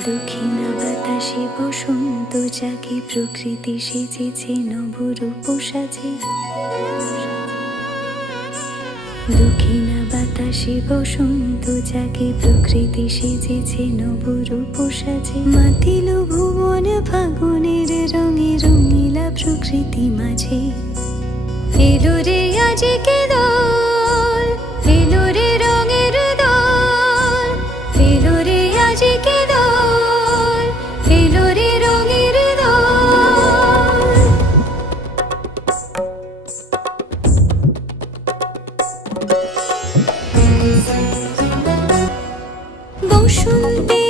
দক্ষিণা বাতাসে বসন্ত জাগে, প্রকৃতি সেজেছে নবরূপ সাজে। দক্ষিণা বাতাসে বসন্ত জাগে, প্রকৃতি সেজেছে নবরূপ সাজে। মাতিল ভুবন ফাগুনের রঙে, রঙিলা প্রকৃতি মাঝে। এলো রে আজকে দোল, এলো রে রঙের দোল, এলো রে আজকে দোল, এলো রে রঙের দোল। বসন্তে